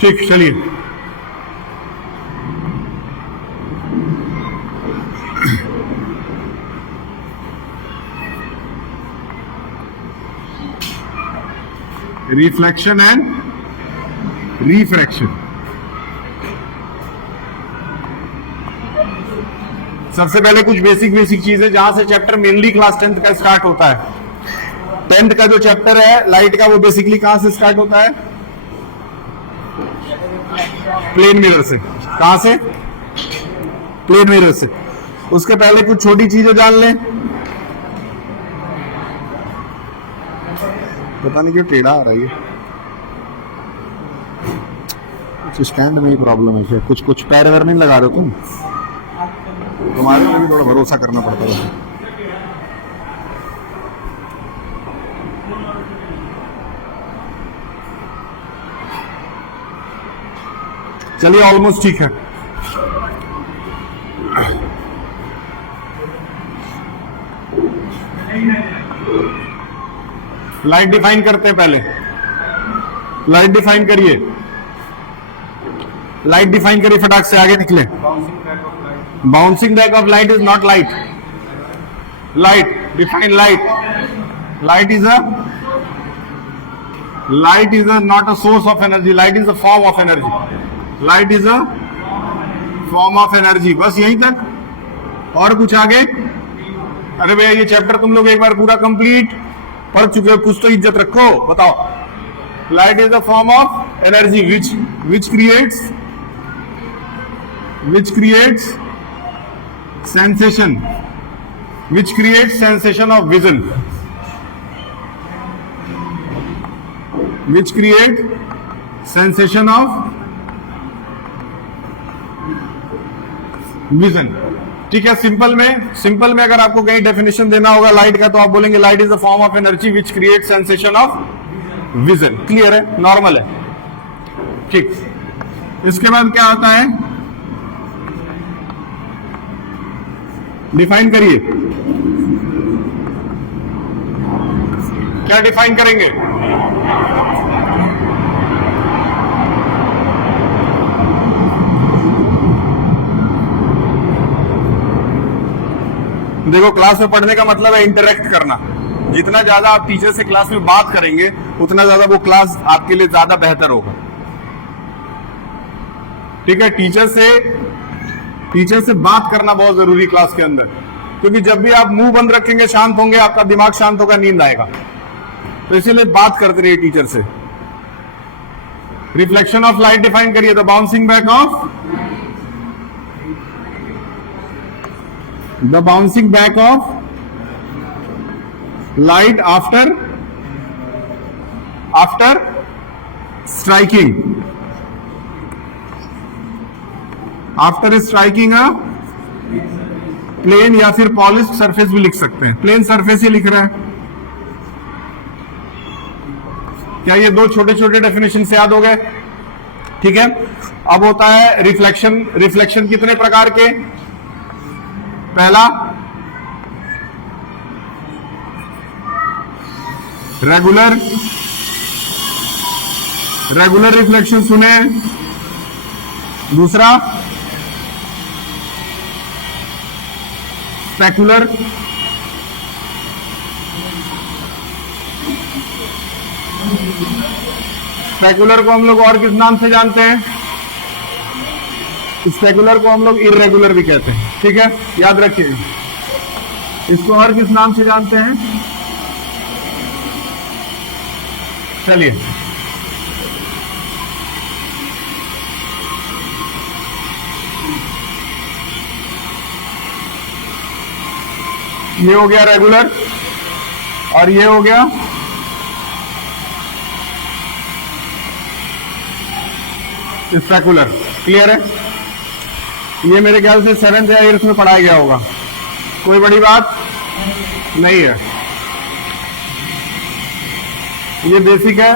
ठीक, चलिए reflection and refraction. सबसे पहले कुछ बेसिक चीजें जहां से चैप्टर मेनली क्लास 10th का स्टार्ट होता है। 10th का जो चैप्टर है लाइट का, वो बेसिकली कहां से स्टार्ट होता है? प्लेन मिरर से। कहां से? प्लेन मिरर से। उसके पहले कुछ छोटी चीजें जान लें। पता नहीं क्यों टेढ़ा आ रही है, कुछ स्टैंड में ही प्रॉब्लम है क्या? कुछ पैर वैर नहीं लगा रहे हो तुम? तुम्हारे पे भी थोड़ा भरोसा करना पड़ता है। चलिए, ऑलमोस्ट ठीक है। लाइट डिफाइन करते हैं पहले। लाइट डिफाइन करिए, लाइट डिफाइन करिए, फटाक से आगे निकले। Bouncing back of light is not light. Light define light. Light is a not a source of energy. Light is a form of energy. Light is a form of energy. बस यहीं तक, और कुछ आगे? अरे भैया ये चैप्टर तुम लोग एक बार पूरा कंप्लीट पढ़ चुके हो, कुछ तो इज्जत रखो। बताओ। Light is a form of energy which creates sensation, which creates sensation of vision, which create sensation of vision। ठीक है, सिंपल में अगर आपको कहीं डेफिनेशन देना होगा लाइट का, तो आप बोलेंगे light is a form of energy which create sensation of vision. Clear है? नॉर्मल है। ठीक, इसके बाद क्या आता है? डिफाइन करिए। क्या डिफाइन करेंगे? देखो, क्लास में पढ़ने का मतलब है इंटरेक्ट करना। जितना ज्यादा आप टीचर से क्लास में बात करेंगे, उतना ज्यादा वो क्लास आपके लिए ज्यादा बेहतर होगा। ठीक है, टीचर से बात करना बहुत जरूरी क्लास के अंदर, क्योंकि जब भी आप मुंह बंद रखेंगे, शांत होंगे, आपका दिमाग शांत होगा, नींद आएगा। तो इसीलिए बात करते रहिए टीचर से। रिफ्लेक्शन ऑफ लाइट डिफाइन करिए। The bouncing back of light after striking a plane या फिर पॉलिश्ड सरफेस भी लिख सकते हैं। प्लेन सरफेस ही लिख रहा है। क्या ये दो छोटे छोटे डेफिनेशन से याद हो गए? ठीक है, अब होता है रिफ्लेक्शन कितने प्रकार के? पहला रेगुलर रिफ्लेक्शन सुने। दूसरा स्पेकुलर। स्पेकुलर को हम लोग और किस नाम से जानते हैं? स्पेकुलर को हम लोग इर्रेगुलर भी कहते हैं। ठीक है, याद रखिए। इसको और किस नाम से जानते हैं? चलिए, ये हो गया रेगुलर, और ये हो गया स्पेकुलर। क्लियर है? ये मेरे ख्याल से 7th या 8th में पढ़ाया गया होगा, कोई बड़ी बात नहीं है। ये बेसिक है।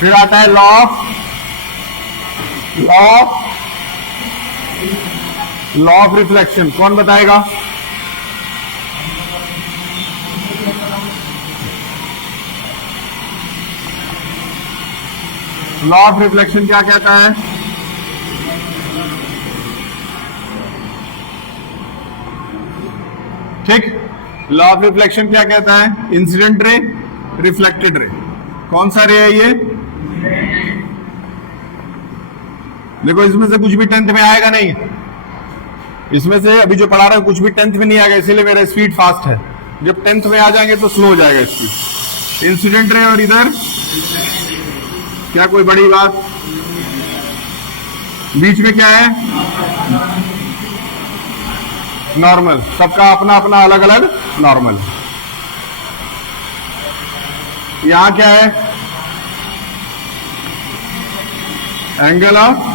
फिर आता है law of law of reflection कौन बताएगा? लॉ ऑफ रिफ्लेक्शन क्या कहता है? ठीक, लॉ ऑफ रिफ्लेक्शन क्या कहता है? Incident ray, reflected ray. कौन सा रे है ये? देखो इसमें से कुछ भी 10th में आएगा नहीं, इसमें से अभी जो पढ़ा रहा है कुछ भी 10th में नहीं आएगा, इसीलिए मेरा स्पीड फास्ट है। जब 10th में आ जाएंगे तो स्लो हो जाएगा स्पीड। इंसिडेंट रे और इधर क्या कोई बड़ी बात? बीच में क्या है? नॉर्मल। सबका अपना अपना अलग अलग नॉर्मल। यहां क्या है? एंगल ऑफ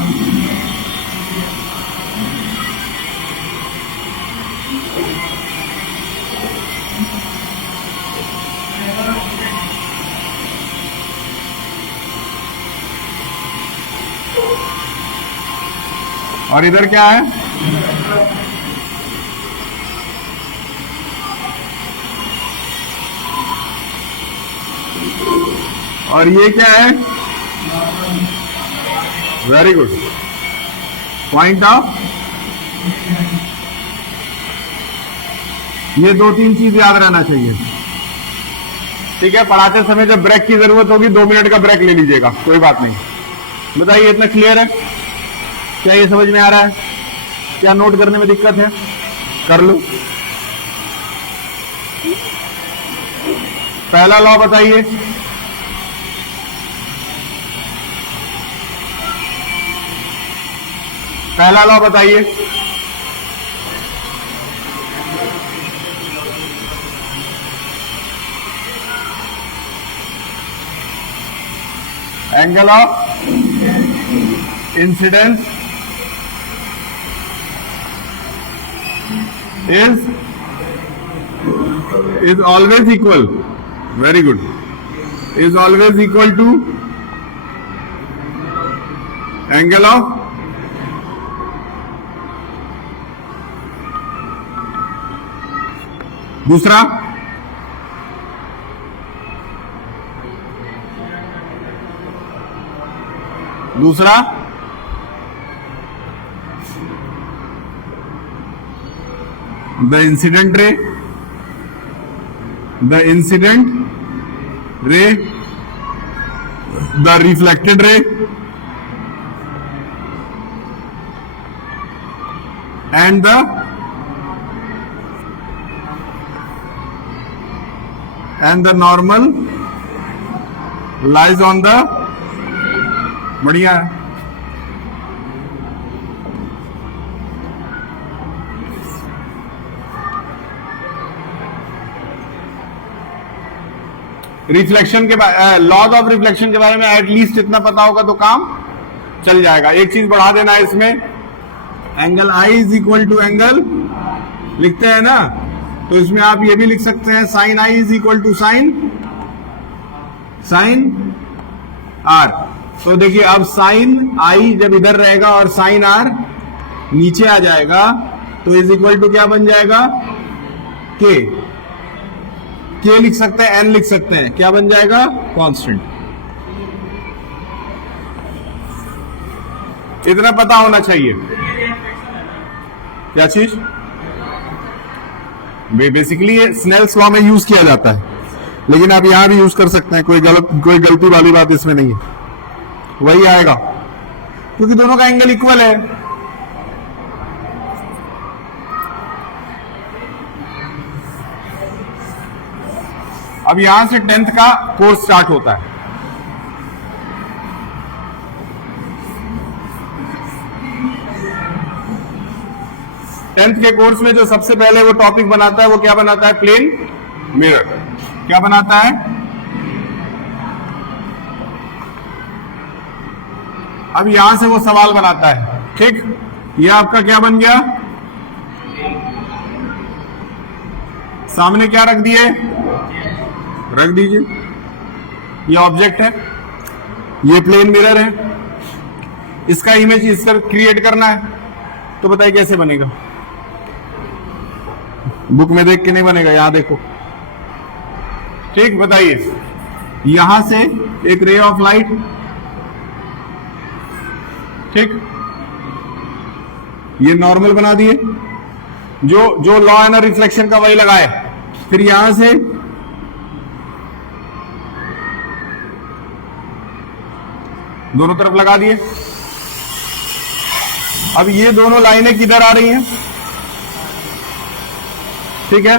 और इधर क्या है? और ये क्या है? Very good, point of. ये 2-3 चीज याद रहना चाहिए, ठीक है? पढ़ाते समय जब ब्रेक की जरूरत होगी 2 मिनट का ब्रेक ले लीजिएगा, कोई बात नहीं। बताइए इतना क्लियर है? क्या ये समझ में आ रहा है? क्या नोट करने में दिक्कत है? कर लो। पहला लॉ बताइए। पहला लॉ बताइए। Angle of incidence is always equal, very good, is always equal to angle of दूसरा the incident ray, the reflected ray, and the normal lies on the, बढ़िया है। रिफ्लेक्शन के बारे, लॉज ऑफ रिफ्लेक्शन के बारे में at least इतना पता होगा तो काम चल जाएगा। एक चीज बढ़ा देना है इसमें, angle i is equal to angle लिखते हैं ना, तो इसमें आप ये भी लिख सकते हैं sine i is equal to sine r. तो देखिए अब साइन आई जब इधर रहेगा और साइन आर नीचे आ जाएगा तो इज इक्वल टू क्या बन जाएगा? के लिख सकते हैं, एन लिख सकते हैं, क्या बन जाएगा? कांस्टेंट। इतना पता होना चाहिए। क्या चीज? बेसिकली स्नेल्स लॉ में यूज किया जाता है, लेकिन आप यहां भी यूज कर सकते हैं, कोई गलती वाली बात इसमें नहीं है, वही आएगा क्योंकि दोनों का एंगल इक्वल है। अब यहां से 10th का कोर्स स्टार्ट होता है। टेंथ के कोर्स में जो सबसे पहले वो टॉपिक बनाता है वो क्या बनाता है? Plane mirror. क्या बनाता है? अब यहां से वो सवाल बनाता है, ठीक? ये आपका क्या बन गया? सामने क्या रख दिए? रख दीजिए, ये ऑब्जेक्ट है, ये प्लेन मिरर है, इसका इमेज इस तरह क्रिएट करना है। तो बताइए कैसे बनेगा? बुक में देख के नहीं बनेगा, यहां देखो। ठीक, बताइए। यहां से एक रे ऑफ लाइट, ठीक, ये नॉर्मल बना दिए, जो लॉ है ना रिफ्लेक्शन का वही लगाए। फिर यहां से दोनों तरफ लगा दिए। अब ये दोनों लाइनें किधर आ रही हैं? ठीक है,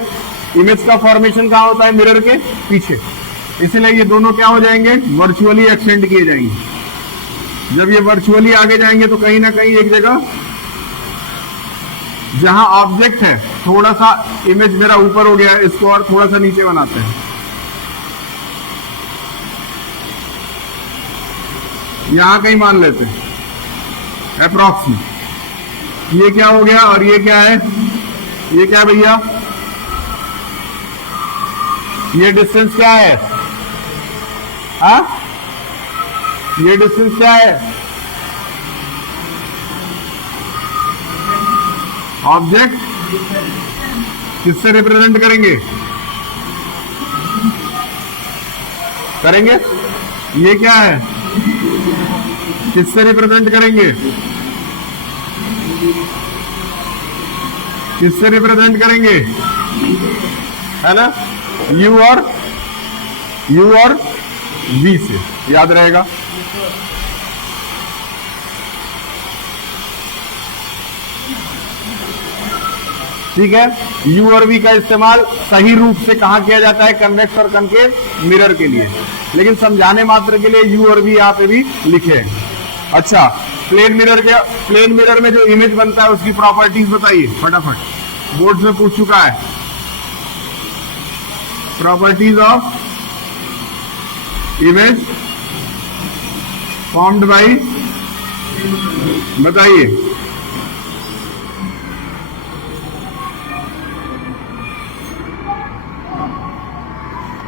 इमेज का फॉर्मेशन कहां होता है? मिरर के पीछे। इसलिए ये दोनों क्या हो जाएंगे? वर्चुअली एक्सटेंड किए जाएंगे। जब ये वर्चुअली आगे जाएंगे तो कहीं ना कहीं एक जगह जहां ऑब्जेक्ट है, थोड़ा सा इमेज मेरा ऊपर हो गया है, इसको और थोड़ा सा नीचे बनाते हैं। यहां कहीं मान लेते हैं अप्रॉक्स में। ये क्या हो गया और ये क्या है? ये क्या है भैया? ये डिस्टेंस क्या है? हाँ, ये डिस्टेंस क्या है? ऑब्जेक्ट किससे रिप्रेजेंट करेंगे? ये क्या है? किससे रिप्रेजेंट करेंगे? किससे रिप्रेजेंट करेंगे? है ना, U और V से, याद रहेगा। ठीक है, U और V का इस्तेमाल सही रूप से कहां किया जाता है? कन्वेक्स और कनकेव मिरर के लिए। लेकिन समझाने मात्र के लिए U और V यहां पे भी लिखे हैं। अच्छा, प्लेन मिरर में जो इमेज बनता है उसकी प्रॉपर्टीज बताइए फटाफट, बोर्ड में पूछ चुका है। Properties of image formed by, बताइए।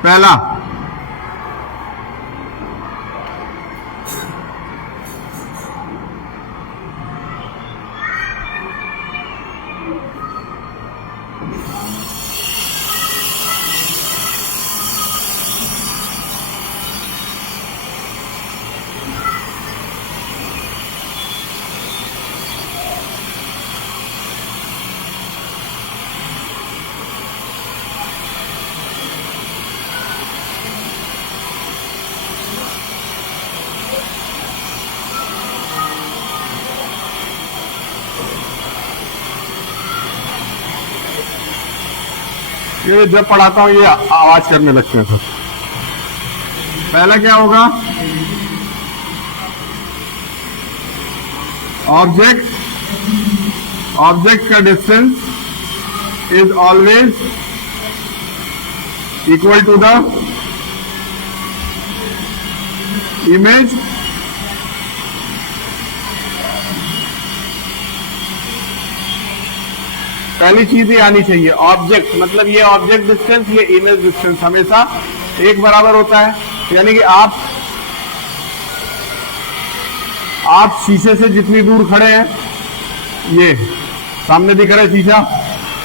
पहला, ये जब पढ़ाता हूं ये आवाज करने लगते हैं सब। पहला क्या होगा? ऑब्जेक्ट का distance is always equal to the image पहली चीज ही आनी चाहिए। ऑब्जेक्ट मतलब ये ऑब्जेक्ट डिस्टेंस, ये इमेज डिस्टेंस हमेशा एक बराबर होता है। यानी कि आप शीशे से जितनी दूर खड़े हैं, ये सामने दिख रहा है शीशा,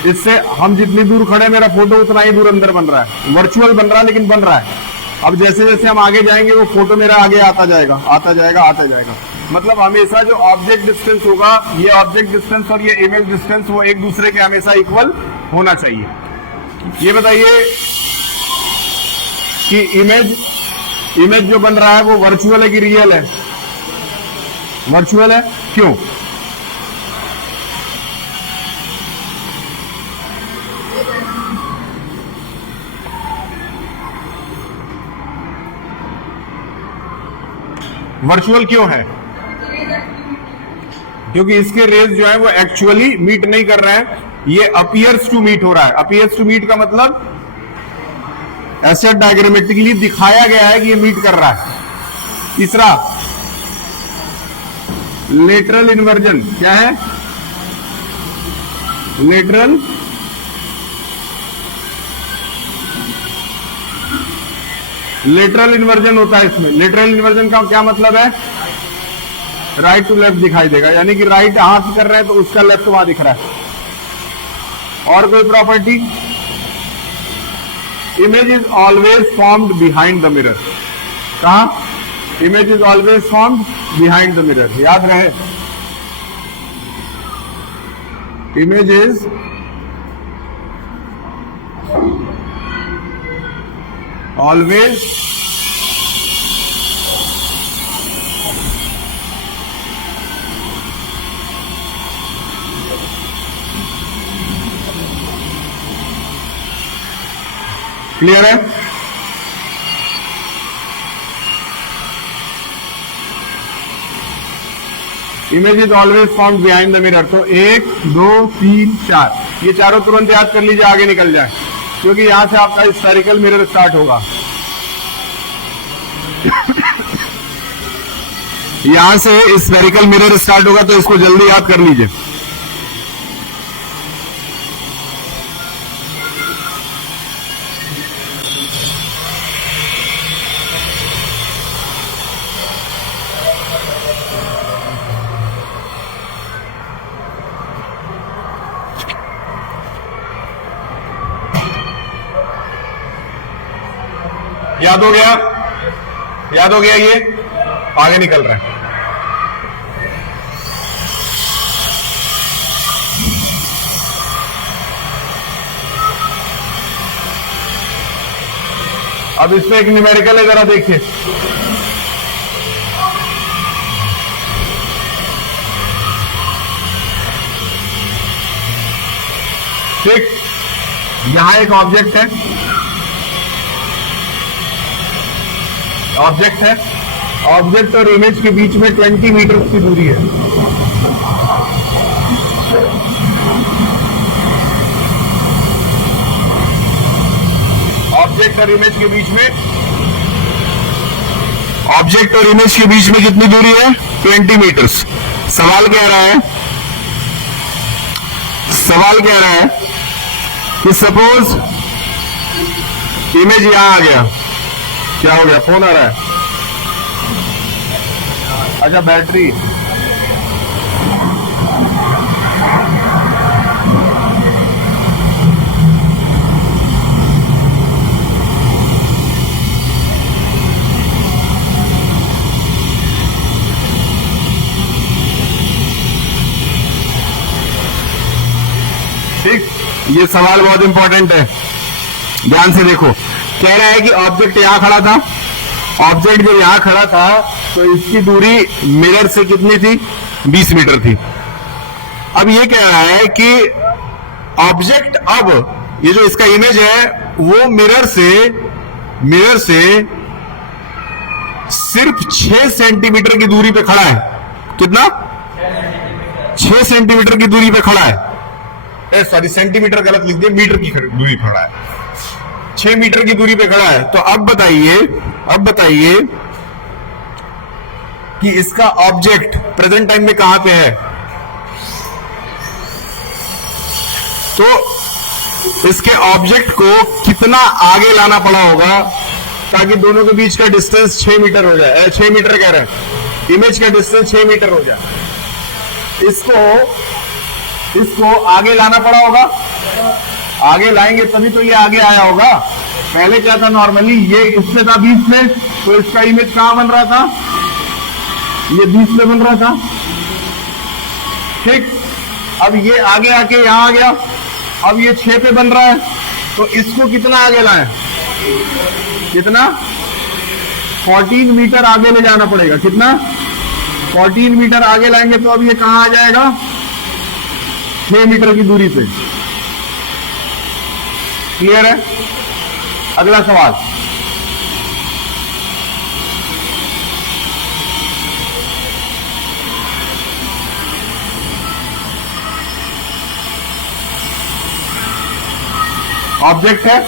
इससे हम जितनी दूर खड़े, मेरा फोटो उतना ही दूर अंदर बन रहा है। वर्चुअल बन रहा है लेकिन बन रहा है। अब जैसे जैसे हम आगे जाएंगे वो फोटो मेरा आगे आता जाएगा, आता जाएगा, आता जाएगा। मतलब हमेशा जो ऑब्जेक्ट डिस्टेंस होगा, ये ऑब्जेक्ट डिस्टेंस और ये इमेज डिस्टेंस, वो एक दूसरे के हमेशा इक्वल होना चाहिए। ये बताइए कि इमेज जो बन रहा है वो वर्चुअल है कि रियल है? वर्चुअल है। क्यों? वर्चुअल क्यों है? क्योंकि इसके रेज जो है वो एक्चुअली मीट नहीं कर रहे हैं, ये अपीयर्स टू मीट हो रहा है। अपीयर्स टू मीट का मतलब ऐसे डायग्रामेटिकली दिखाया गया है कि ये मीट कर रहा है। तीसरा, लेटरल इन्वर्जन। क्या है? लेटरल इन्वर्जन होता है इसमें। लेटरल इन्वर्जन का क्या मतलब है? राइट टू लेफ्ट दिखाई देगा, यानी कि राइट हाथ कर रहे हैं तो उसका लेफ्ट वहां दिख रहा है। और कोई property, image is always formed behind the mirror. कहा? Image is always formed behind the mirror, याद रहे। इमेज इज ऑलवेज क्लियर है? Image is always found behind the mirror. तो 1 2 3 4 ये चारों तुरंत याद कर लीजिए, आगे निकल जाए, क्योंकि यहां से आपका स्फेरिकल मिरर स्टार्ट होगा। यहां से स्फेरिकल मिरर स्टार्ट होगा, तो इसको जल्दी याद कर लीजिए। याद हो गया? याद हो गया? ये आगे निकल रहा है। अब इसमें एक न्यूमेरिकल है, जरा देखिए। ठीक, यहां एक ऑब्जेक्ट है, ऑब्जेक्ट और इमेज के बीच में 20 मीटर की दूरी है। ऑब्जेक्ट और इमेज के बीच में कितनी दूरी है? 20 मीटर। सवाल कह रहा है कि सपोज इमेज यहां आ गया। क्या हो गया? फोन आ रहा है। अच्छा, बैटरी। ठीक, ये सवाल बहुत इंपॉर्टेंट है, ध्यान से देखो। कह रहा है कि ऑब्जेक्ट यहां खड़ा था, ऑब्जेक्ट जब यहां खड़ा था तो इसकी दूरी मिरर से कितनी थी? 20 मीटर थी। अब ये कह रहा है कि ऑब्जेक्ट, अब ये जो इसका इमेज है वो मिरर से सिर्फ 6 सेंटीमीटर की दूरी पे खड़ा है। कितना? 6 सेंटीमीटर की दूरी पे खड़ा है। सॉरी, सेंटीमीटर गलत लिख दिया, मीटर की दूरी खड़ा है। 6 मीटर की दूरी पे खड़ा है। तो अब बताइए कि इसका ऑब्जेक्ट प्रेजेंट टाइम में कहां पे है? तो इसके ऑब्जेक्ट को कितना आगे लाना पड़ा होगा ताकि दोनों के बीच का डिस्टेंस 6 मीटर हो जाए। 6 मीटर कह रहे हैं, इमेज का डिस्टेंस 6 मीटर हो जाए। इसको आगे लाना पड़ा होगा। आगे लाएंगे तभी तो ये आगे आया होगा। पहले क्या था? नॉर्मली ये इससे था 20 में, तो इसका इमेज कहां बन रहा था? ये 20 में बन रहा था। ठीक, अब ये आगे आके यहां आ गया, अब ये 6 पे बन रहा है, तो इसको कितना आगे लाएं? कितना? 14 मीटर आगे ले जाना पड़ेगा। कितना? 14 मीटर आगे लाएंगे तो अब ये कहां आ जाएगा? 6 मीटर की दूरी पे। क्लियर है? अगला सवाल। ऑब्जेक्ट है,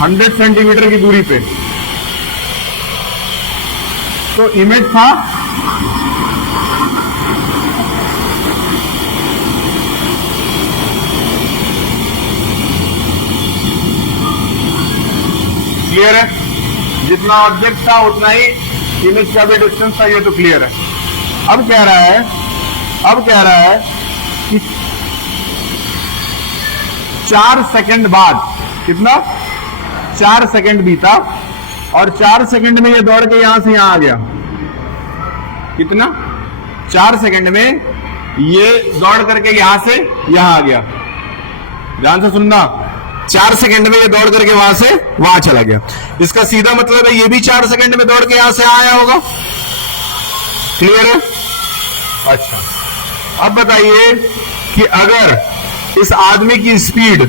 हंड्रेड सेंटीमीटर की दूरी पे, तो इमेज था क्लियर है? जितना ऑब्जेक्ट था उतना ही इमेज का भी डिस्टेंस था, ये तो क्लियर है। अब कह रहा है कि 4 सेकंड बाद, कितना, 4 सेकंड बीता और 4 सेकंड में ये दौड़ के यहां से यहां आ गया। कितना? 4 सेकंड में ये दौड़ करके यहां से यहां आ गया। ध्यान से सुनना, 4 सेकंड में ये दौड़ करके वहां से वहां चला गया। इसका सीधा मतलब है ये भी 4 सेकंड में दौड़ के यहां से आया होगा। क्लियर है? अच्छा, अब बताइए कि अगर इस आदमी की स्पीड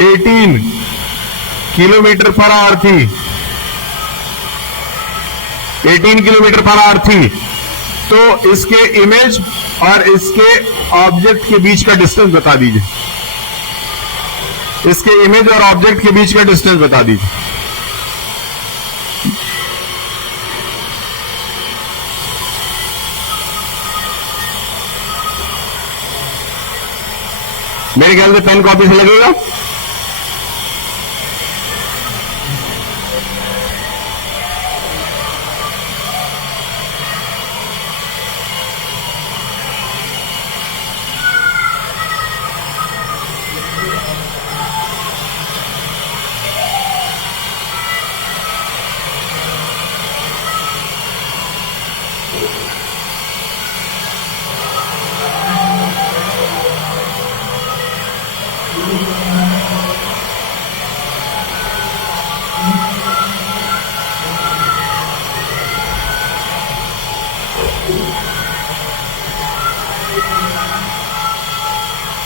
18 किलोमीटर पर आवर थी, 18 किलोमीटर पर आवर थी, तो इसके इमेज और इसके ऑब्जेक्ट के बीच का डिस्टेंस बता दीजिए। इसके इमेज और ऑब्जेक्ट के बीच का डिस्टेंस बता दीजिए। मेरे ख्याल से पेन कॉपी से लगेगा।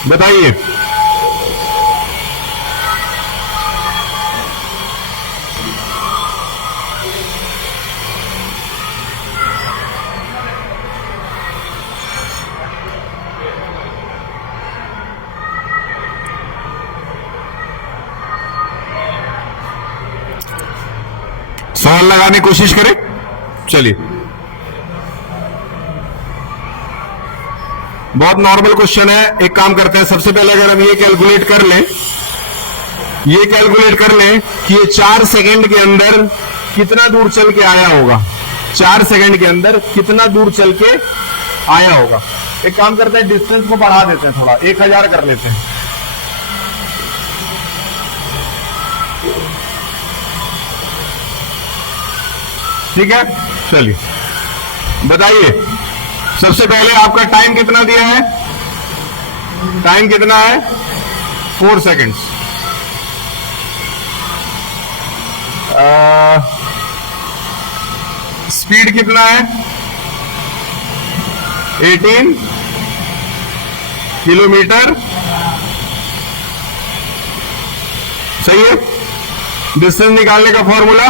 बताइए। सवाल लगाने की कोशिश करें। चलिए, बहुत नॉर्मल क्वेश्चन है। एक काम करते हैं, सबसे पहले अगर हम ये कैलकुलेट कर लें कि ये 4 सेकंड के अंदर कितना दूर चल के आया होगा। 4 सेकंड के अंदर कितना दूर चल के आया होगा। एक काम करते हैं, डिस्टेंस को बढ़ा देते हैं थोड़ा, 1000 कर लेते हैं। ठीक है, चलिए बताइए। सबसे पहले आपका टाइम कितना दिया है? टाइम कितना है? 4 सेकेंड्स। स्पीड कितना है? 18 किलोमीटर। सही है। डिस्टेंस निकालने का फॉर्मूला,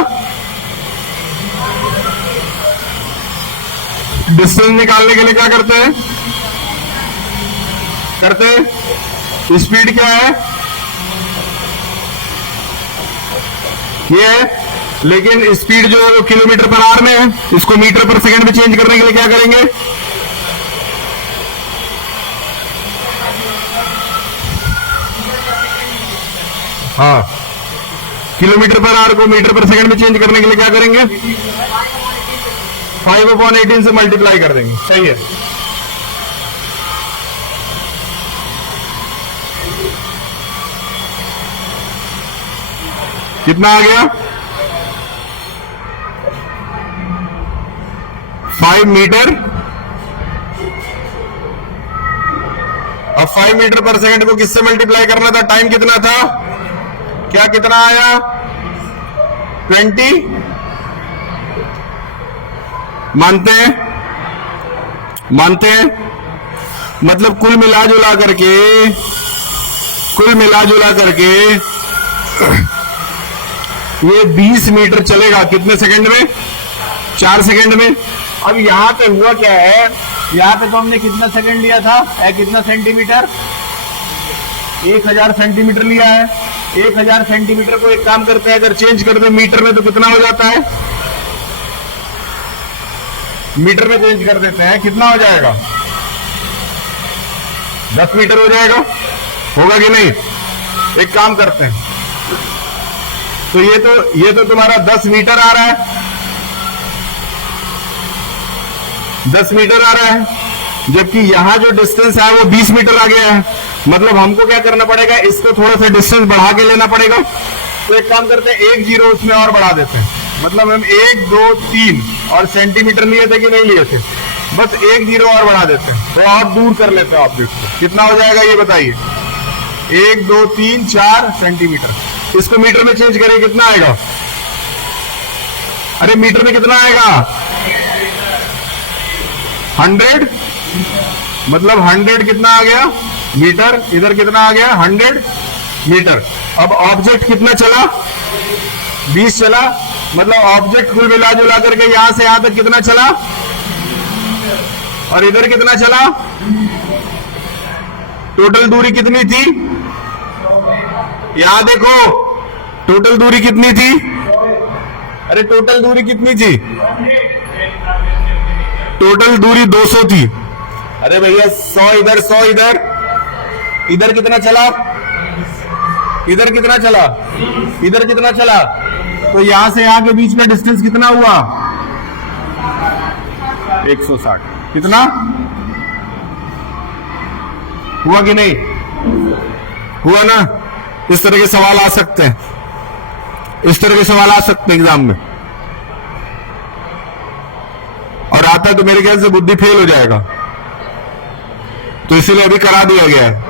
डिस्टेंस निकालने के लिए क्या करते हैं? स्पीड क्या है? ये है, लेकिन स्पीड जो है वो किलोमीटर पर आवर में है। इसको मीटर पर सेकंड में चेंज करने के लिए क्या करेंगे? हाँ, किलोमीटर पर आवर को मीटर पर सेकंड में चेंज करने के लिए क्या करेंगे? 5/18 से मल्टीप्लाई कर देंगे। सही है। कितना आ गया? 5 मीटर। अब 5 मीटर पर सेकंड को किससे मल्टीप्लाई करना था? टाइम कितना था? क्या कितना आया? 20। मानते हैं? मतलब कुल मिला जुला करके ये 20 मीटर चलेगा। कितने सेकंड में? 4 सेकंड में। अब यहां पे हुआ क्या है? यहां पे तो हमने कितना सेकंड लिया था? कितना सेंटीमीटर? 1000 सेंटीमीटर लिया है। 1000 सेंटीमीटर को एक काम करते हैं, अगर चेंज कर दे मीटर में तो कितना हो जाता है? मीटर में चेंज कर देते हैं, कितना हो जाएगा? 10 मीटर हो जाएगा। होगा कि नहीं? एक काम करते हैं, तो ये तो तुम्हारा 10 मीटर आ रहा है, 10 मीटर आ रहा है, जबकि यहां जो डिस्टेंस है वो 20 मीटर आ गया है। मतलब हमको क्या करना पड़ेगा, इसको थोड़ा सा डिस्टेंस बढ़ा के लेना पड़ेगा। तो एक काम करते हैं, 1 जीरो उसमें और बढ़ा देते हैं। मतलब हम 1 2 3 और सेंटीमीटर लिए थे कि नहीं लिए थे, बस 1 जीरो और बढ़ा देते हैं, तो और दूर कर लेते हैं ऑब्जेक्ट को। कितना हो जाएगा ये बताइए, 1 2 3 4 सेंटीमीटर। इसको मीटर में चेंज करें, कितना आएगा? अरे मीटर में कितना आएगा? 100। मतलब 100 कितना आ गया मीटर, इधर कितना आ गया 100 मीटर। अब ऑब्जेक्ट कितना चला, 20 चला। मतलब ऑब्जेक्ट कुल मिला जुला करके यहां से यहां तक कितना चला, और इधर कितना चला? टोटल दूरी कितनी थी? यहां देखो, टोटल दूरी कितनी थी? अरे टोटल दूरी कितनी थी? टोटल दूरी 200 थी। अरे भैया 100 इधर 100 इधर, इधर कितना चला? इधर कितना चला? इधर कितना चला? तो यहां से यहां के बीच में डिस्टेंस कितना हुआ? 160। कितना हुआ कि नहीं हुआ ना? इस तरह के सवाल आ सकते हैं, इस तरह के सवाल आ सकते हैं एग्जाम में, और आता है तो मेरे ख्याल से बुद्धि फेल हो जाएगा। तो इसीलिए अभी करा दिया गया है।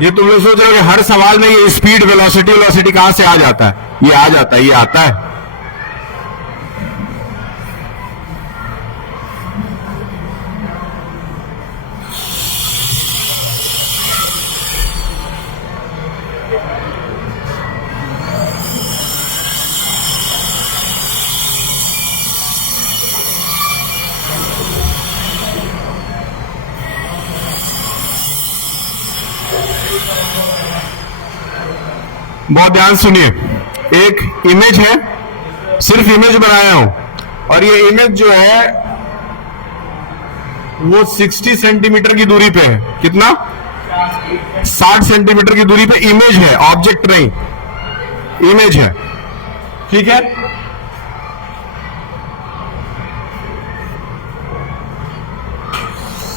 ये तुम लोग सोच रहे हो कि हर सवाल में ये स्पीड वेलोसिटी कहां से आ जाता है? ये आ जाता है, ये आता है। बहुत ध्यान सुनिए, एक इमेज है, सिर्फ इमेज बनाया हूं, और ये इमेज जो है वो 60 सेंटीमीटर की दूरी पे है। कितना? 60 सेंटीमीटर की दूरी पे इमेज है, ऑब्जेक्ट नहीं, इमेज है। ठीक है,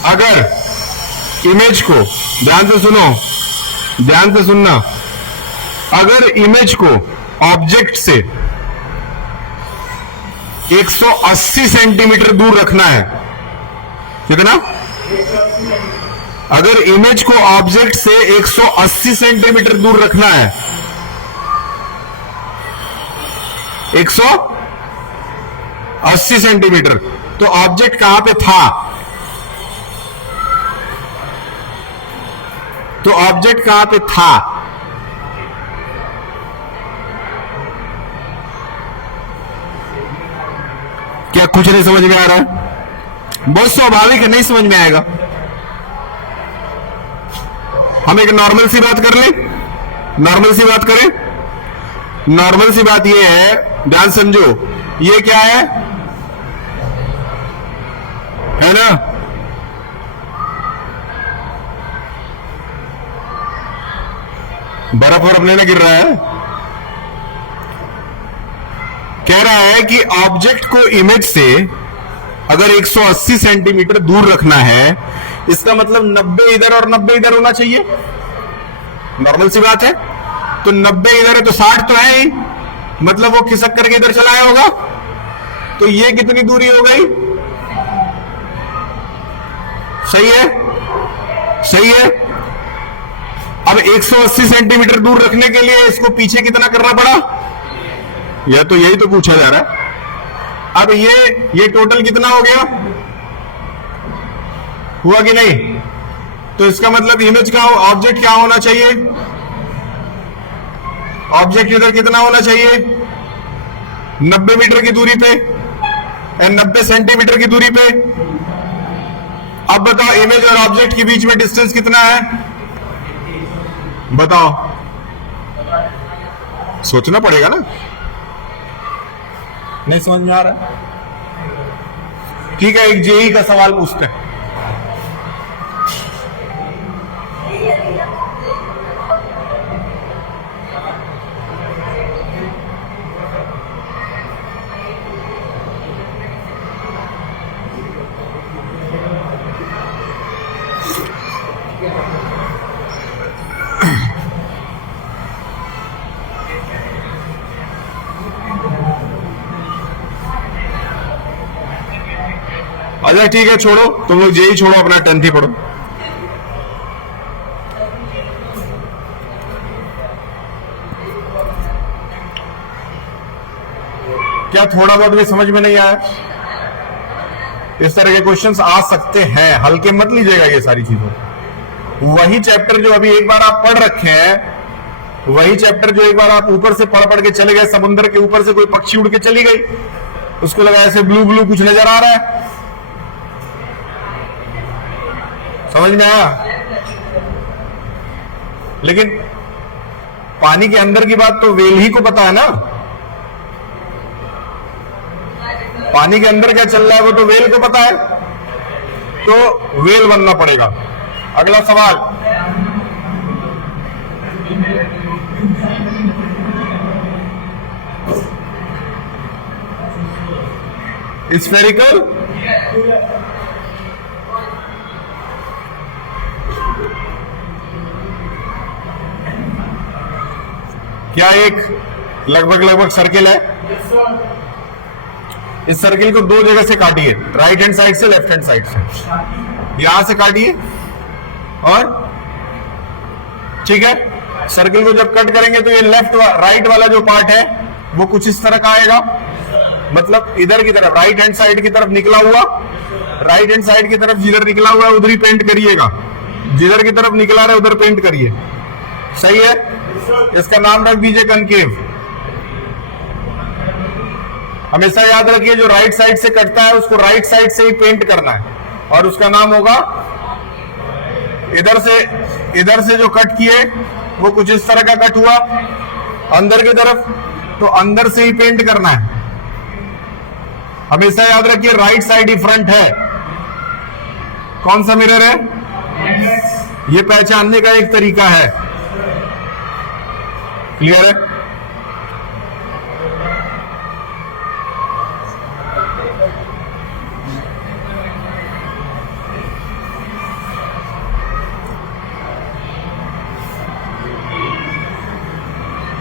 अगर इमेज को, ध्यान से सुनो, ध्यान से सुनना, अगर इमेज को ऑब्जेक्ट से 180 सेंटीमीटर दूर रखना है, कितना? अगर इमेज को ऑब्जेक्ट से 180 सेंटीमीटर दूर रखना है, 180 सेंटीमीटर, तो ऑब्जेक्ट कहां पे था? तो ऑब्जेक्ट कहां पे था? क्या कुछ नहीं समझ में आ रहा है? बहुत स्वाभाविक है, नहीं समझ में आएगा। हम एक नॉर्मल सी बात कर लें, नॉर्मल सी बात करें। नॉर्मल सी बात यह है, ध्यान समझो, ये क्या है ना? बर्फ और अपने में गिर रहा है। कह रहा है कि ऑब्जेक्ट को इमेज से अगर 180 सेंटीमीटर दूर रखना है, इसका मतलब 90 इधर और 90 इधर होना चाहिए। नॉर्मल सी बात है। तो 90 इधर है तो 60 तो है ही, मतलब वो खिसक करके इधर चलाया होगा। तो ये कितनी दूरी हो गई? सही है, सही है। अब 180 सेंटीमीटर दूर रखने के लिए इसको पीछे कितना करना पड़ा? यह तो यही तो पूछा जा रहा है। अब ये टोटल कितना हो गया? हुआ कि नहीं? तो इसका मतलब इमेज का ऑब्जेक्ट क्या होना चाहिए? ऑब्जेक्ट इधर कितना होना चाहिए? 90 मीटर की दूरी पे, 90 सेंटीमीटर की दूरी पे। अब बताओ इमेज और ऑब्जेक्ट के बीच में डिस्टेंस कितना है? बताओ, सोचना पड़ेगा ना। नहीं समझ में आ रहा? ठीक है, एक जेई का सवाल पूछते हैं। अच्छा ठीक है, छोड़ो तुम लोग जेई छोड़ो, अपना 10th ही पढ़ो। क्या थोड़ा बहुत भी समझ में नहीं आया? इस तरह के क्वेश्चंस आ सकते हैं, हल्के मत लीजिएगा ये सारी चीजों। वही चैप्टर जो अभी एक बार आप पढ़ रखे हैं, वही चैप्टर जो एक बार आप ऊपर से पढ़ पढ़ के चले गए, समुद्र के ऊपर से कोई पक्षी उड़ के चली गई, उसको लगा ऐसे ब्लू ब्लू कुछ नजर आ रहा है, समझ में आया? लेकिन पानी के अंदर की बात तो वेल ही को पता है ना, पानी के अंदर क्या चल रहा है वो तो वेल को पता है, तो वेल बनना पड़ेगा। अगला सवाल, स्फेरिकल क्या एक लगभग सर्किल है? इस सर्किल को दो जगह से काटिए, राइट हैंड साइड से, लेफ्ट हैंड साइड से। यहां से काटिए और ठीक है, सर्किल को जब कट करेंगे तो ये लेफ्ट राइट वाला जो पार्ट है वो कुछ इस तरह का आएगा, मतलब इधर की तरफ, राइट हैंड साइड की तरफ निकला हुआ, राइट हैंड साइड की तरफ जिधर निकला हुआ है उधर ही पेंट करिएगा, जिधर की तरफ निकला रहा है उधर पेंट करिए, सही है? इसका नाम रख दीजिए कनकेव। हमेशा याद रखिए जो राइट साइड से कटता है उसको राइट साइड से ही पेंट करना है, और उसका नाम होगा, इधर से जो कट किए वो कुछ इस तरह का कट हुआ अंदर की तरफ, तो अंदर से ही पेंट करना है। हमेशा याद रखिए राइट साइड ही फ्रंट है। कौन सा मिरर है? ये पहचानने का एक तरीका है, क्लियर है?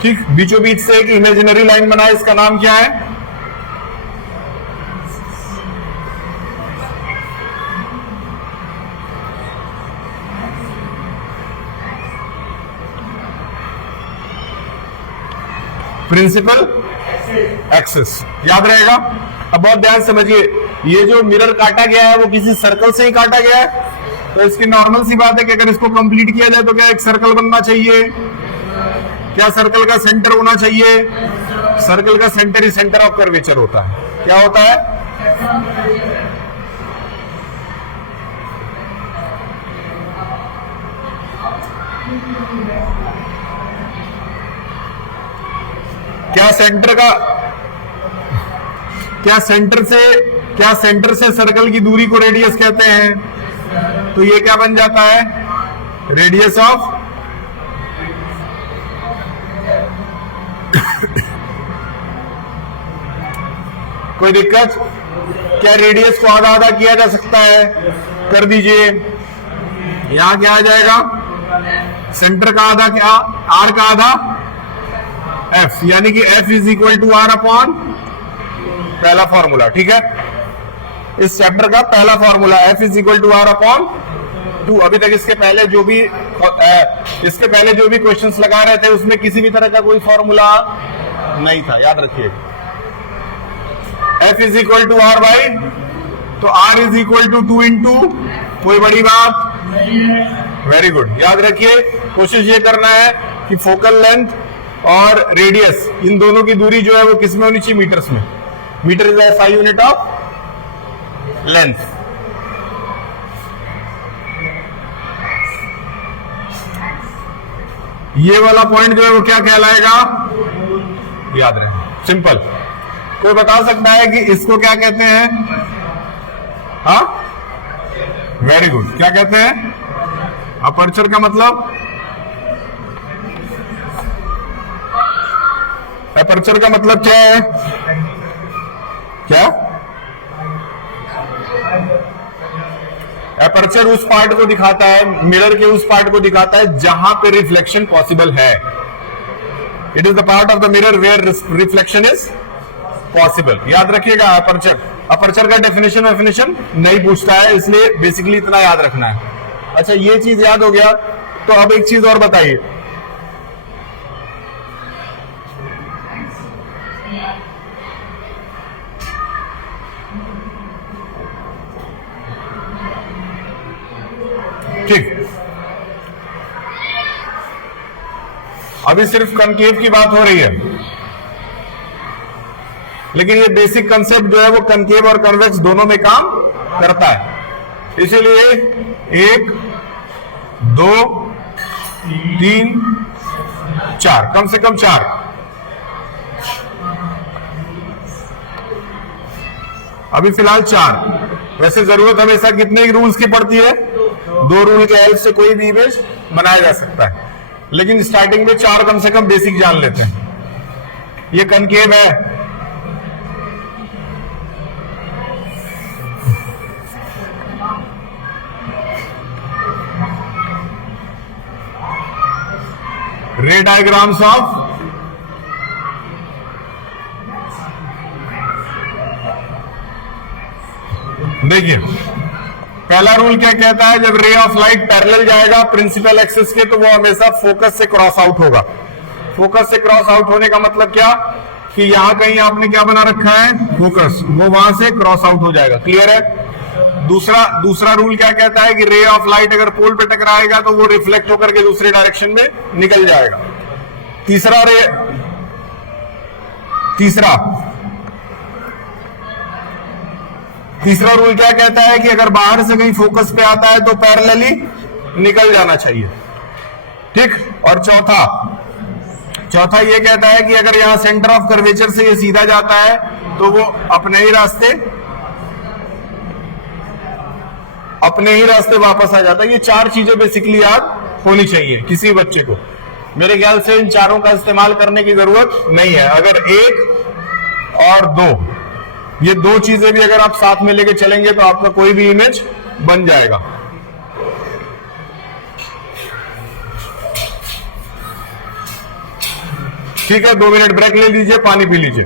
ठीक, बीचों बीच से एक इमेजिनरी लाइन बनाए, इसका नाम क्या है? प्रिंसिपल एक्सिस, याद रहेगा। अब बहुत ध्यान समझिए, ये जो मिरर काटा गया है वो किसी सर्कल से ही काटा गया है, तो इसकी नॉर्मल सी बात है कि अगर इसको कंप्लीट किया जाए तो क्या एक सर्कल बनना चाहिए, क्या सर्कल का सेंटर होना चाहिए? सर्कल का centre he centre of curvature होता है। क्या होता है? क्या सेंटर से सर्कल की दूरी को रेडियस कहते हैं, तो ये क्या बन जाता है? रेडियस ऑफ कोई दिक्कत? क्या रेडियस को आधा आधा किया जा सकता है? कर दीजिए। यहां क्या आ जाएगा? सेंटर का आधा क्या? आर का आधा एफ, यानी कि f is equal to r upon पहला फॉर्मूला, ठीक है? इस चैप्टर का पहला formula f is equal to r upon 2। अभी तक इसके पहले जो भी क्वेश्चंस लगा रहे थे उसमें किसी भी तरह का कोई फॉर्मूला नहीं था, याद रखिए। F is equal to R by, तो R is equal to 2 into, कोई बड़ी बात? वेरी गुड, याद रखिए। कोशिश ये करना है कि फोकल लेंथ और रेडियस, इन दोनों की दूरी जो है वो किस में होनी चाहिए? मीटर्स में। Metre is SI unit of length. ये वाला पॉइंट जो है वो क्या कहलाएगा? याद रहे, सिंपल। कोई बता सकता है कि इसको क्या कहते हैं? हाँ, वेरी गुड, क्या कहते हैं? अपर्चर का मतलब? अपर्चर का मतलब क्या है? क्या? अपर्चर उस पार्ट को दिखाता है, मिरर के उस पार्ट को दिखाता है जहां पे रिफ्लेक्शन पॉसिबल है। It is the part of the mirror where reflection is possible. याद रखिएगा अपर्चर। अपर्चर का डेफिनेशन नहीं पूछता है, इसलिए बेसिकली इतना याद रखना है। अच्छा, ये चीज याद हो गया, तो अब एक चीज और बताइए, ठीक, अभी सिर्फ कनकेव की बात हो रही है, लेकिन ये बेसिक कंसेप्ट जो है वो कनकेव और कन्वेक्स दोनों में काम करता है। इसीलिए 1 2 3 4, कम से कम 4। अभी फिलहाल 4। वैसे जरूरत हमेशा कितने रूल्स की पड़ती है? 2 रूल के हेल्प से कोई भी इमेज बनाया जा सकता है, लेकिन स्टार्टिंग में 4 कम से कम बेसिक जान लेते हैं। ये कनकेव है, रे डायग्राम्स ऑफ देखिए, पहला रूल क्या कहता है? जब रे ऑफ लाइट पैरेलल जाएगा प्रिंसिपल एक्सिस के, तो वो हमेशा फोकस से क्रॉस आउट होगा। फोकस से क्रॉस आउट होने का मतलब क्या कि यहां कहीं आपने क्या बना रखा है? फोकस, वो वहां से क्रॉस आउट हो जाएगा। क्लियर है? दूसरा रूल क्या कहता है कि रे ऑफ लाइट अगर पोल पे टकराएगा तो वो रिफ्लेक्ट होकर के दूसरे डायरेक्शन में निकल जाएगा। तीसरा रूल क्या कहता है कि अगर बाहर से कहीं फोकस पे आता है तो पैरेलली निकल जाना चाहिए। ठीक, और चौथा ये कहता है कि अगर यहां सेंटर ऑफ कर्वेचर से ये सीधा जाता है तो वो अपने ही रास्ते वापस आ जाता है। ये 4 चीजें बेसिकली याद होनी चाहिए किसी बच्चे को। मेरे ख्याल से इन चारों का इस्तेमाल करने की जरूरत नहीं है। अगर 1 और 2, ये 2 चीजें भी अगर आप साथ में लेके चलेंगे तो आपका कोई भी इमेज बन जाएगा। ठीक है, 2 मिनट ब्रेक ले लीजिए, पानी पी लीजिए।